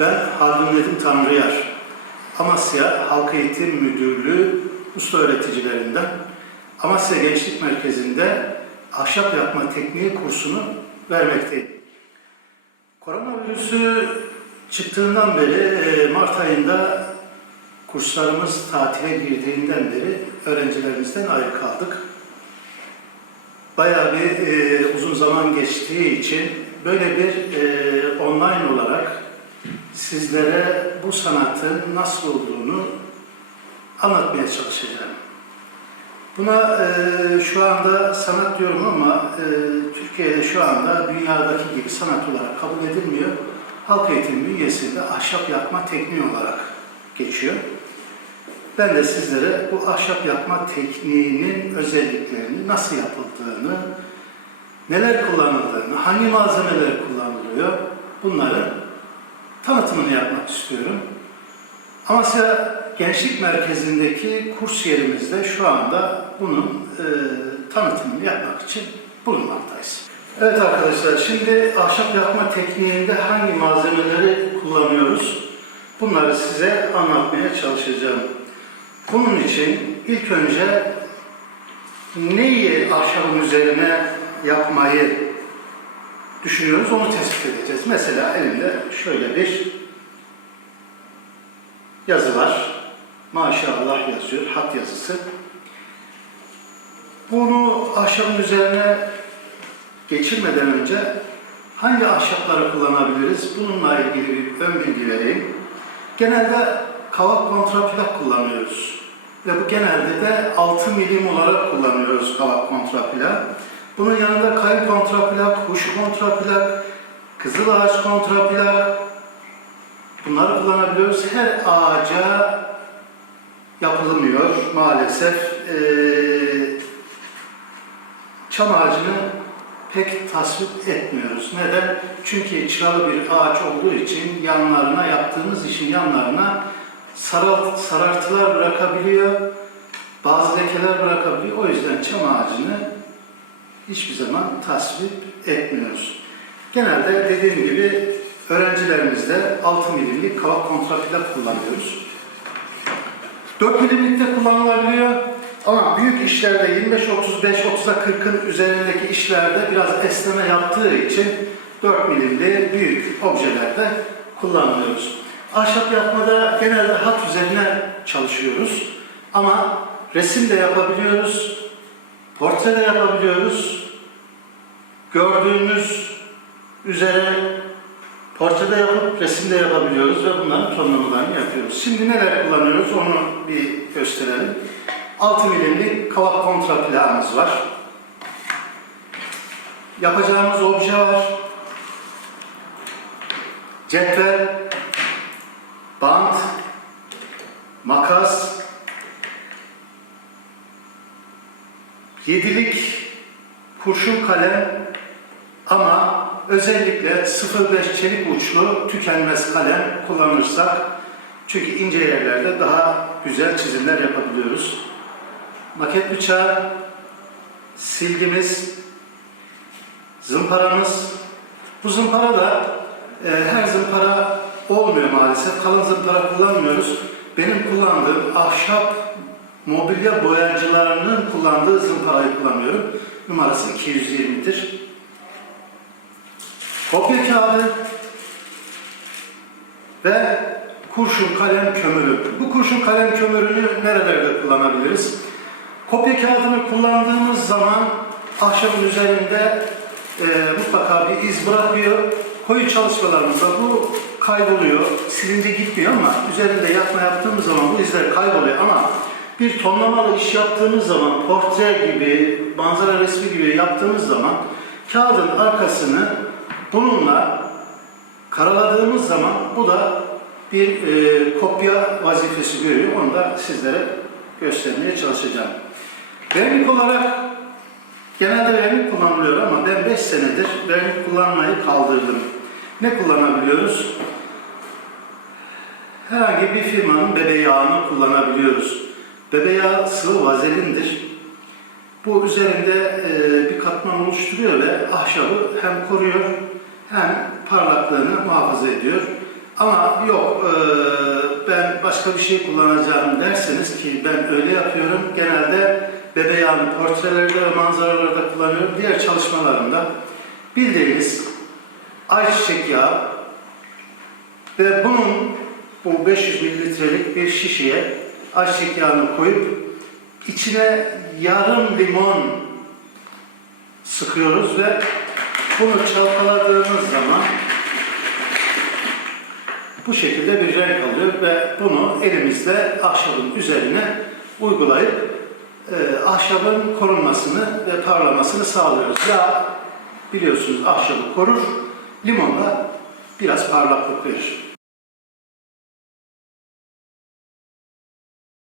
Ben Nedim Tanrıyar. Amasya Halk Eğitim Müdürlüğü usta öğreticilerinden Amasya Gençlik Merkezi'nde ahşap yapma tekniği kursunu vermekteyim. Koronavirüsü çıktığından beri e, Mart ayında kurslarımız tatile girdiğinden beri öğrencilerimizden ayrı kaldık. Bayağı bir e, uzun zaman geçtiği için böyle bir e, online olarak sizlere bu sanatın nasıl olduğunu anlatmaya çalışacağım. Buna e, şu anda sanat diyorum ama e, Türkiye'de şu anda dünyadaki gibi sanat olarak kabul edilmiyor. Halk eğitim bünyesinde ahşap yakma tekniği olarak geçiyor. Ben de sizlere bu ahşap yakma tekniğinin özelliklerini, nasıl yapıldığını, neler kullanıldığını, hangi malzemeler kullanılıyor bunların tanıtımını yapmak istiyorum. Amasya Gençlik Merkezi'ndeki kurs yerimizde şu anda bunun e, tanıtımını yapmak için bulunmaktayız. Evet arkadaşlar, şimdi ahşap yakma tekniğinde hangi malzemeleri kullanıyoruz? Bunları size anlatmaya çalışacağım. Bunun için ilk önce neyi ahşabın üzerine yapmayı düşünüyoruz, onu tespit edeceğiz. Mesela elimde şöyle bir yazı var. Maşallah yazıyor, hat yazısı. Bunu ahşabın üzerine geçirmeden önce hangi ahşapları kullanabiliriz? Bununla ilgili bir ön bilgi vereyim. Genelde kavak kontraplak kullanıyoruz. Ve bu genelde de 6 milim olarak kullanıyoruz kavak kontraplak. Bunun yanında kayın kontraplak, kuş kontraplak, kızıl ağaç kontraplak, bunları kullanabiliyoruz. Her ağaca yapılmıyor maalesef. Ee, çam ağacını pek tasvip etmiyoruz. Neden? Çünkü çıralı bir ağaç olduğu için yanlarına yaptığımız işin yanlarına saral, sarartılar bırakabiliyor, bazı lekeler bırakabiliyor. O yüzden çam ağacını hiçbir zaman tasvip etmiyoruz. Genelde dediğim gibi öğrencilerimizde 6 milimlik kavak kontraplak kullanıyoruz. 4 milimlik de kullanılabiliyor ama büyük işlerde 25-35, 30'a 40'ın üzerindeki işlerde biraz esneme yaptığı için 4 milimli büyük objelerde kullanıyoruz. Ahşap yapmada genelde hat üzerine çalışıyoruz ama resim de yapabiliyoruz, portre de yapabiliyoruz. Gördüğümüz üzere portre de yapıp resim de yapabiliyoruz ve bunların tonlamalarını yapıyoruz. Şimdi neler kullanıyoruz onu bir gösterelim. 6 milimlik kavak kontraplağımız var. Yapacağımız obje var. Cetvel, yedilik kurşun kalem ama özellikle 0.5 çelik uçlu tükenmez kalem kullanırsak çünkü ince yerlerde daha güzel çizimler yapabiliyoruz. Maket bıçağı, silgimiz, zımparamız. Bu zımpara da e, her zımpara olmuyor maalesef. Kalın zımpara kullanmıyoruz. Benim kullandığım ahşap mobilya boyacılarının kullandığı zımparayı kullanıyorum. Numarası 220'dir. Kopya kağıdı ve kurşun kalem kömürü. Bu kurşun kalem kömürünü nerelerde kullanabiliriz? Kopya kağıdını kullandığımız zaman ahşabın üzerinde e, mutlaka bir iz bırakıyor. Koyu çalışmalarımızda bu kayboluyor. Silince gitmiyor ama üzerinde yakma yaptığımız zaman bu izler kayboluyor ama bir tonlamalı iş yaptığımız zaman portre gibi, manzara resmi gibi yaptığımız zaman kağıdın arkasını bununla karaladığımız zaman bu da bir e, kopya vazifesi görüyor. Onu da sizlere göstermeye çalışacağım. Vernik olarak genelde vernik kullanılıyor ama ben 5 senedir vernik kullanmayı kaldırdım. Ne kullanabiliyoruz? Herhangi bir firmanın bebe yağını kullanabiliyoruz. Bebe yağı sıvı vazelindir. Bu üzerinde e, bir katman oluşturuyor ve ahşabı hem koruyor hem parlaklığını muhafaza ediyor. Ama yok e, ben başka bir şey kullanacağım derseniz ki ben öyle yapıyorum. Genelde bebe yağını portrelerde ve manzaralarda kullanıyorum. Diğer çalışmalarımda bildiğiniz ayçiçek yağı ve bunun bu 500 mililitrelik bir şişeye ayçiçek yağını koyup içine yarım limon sıkıyoruz ve bunu çalkaladığımız zaman bu şekilde bir renk alıyor ve bunu elimizde ahşabın üzerine uygulayıp e, ahşabın korunmasını ve parlamasını sağlıyoruz. Yağ biliyorsunuz ahşabı korur, limon da biraz parlaklık verir.